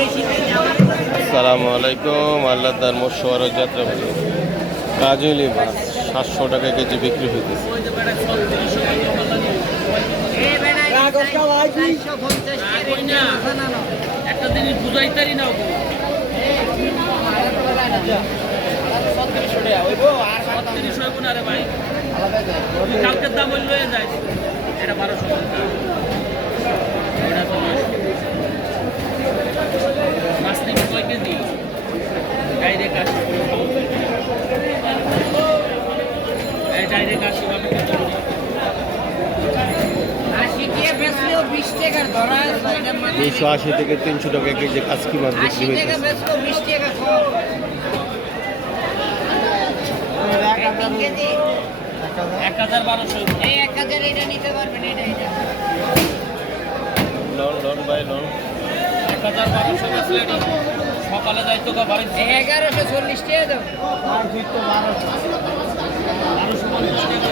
আসসালামু আলাইকুম। আল্লাহ তার মোশওয়ারা যাত্রা বাড়ি কাজলি মাছ 700 টাকা কেজি বিক্রি হইতেছে। একটা জিনিস বুঝাইতারি না কালকের দাম ওই লয়ে যায় এটা 1200 মাছ নেবে কয় কেজি ডাইরেক্ট আসবে ডাইরেক্ট আসবে 280 থেকে 300 টাকা কেজি কাজকি মাছ বিক্রি হইতেছে। 1000 এটা নিতে পারবেন এটা লন বাই লন 1200 সকালে যাইতো 1140 টাকা দাও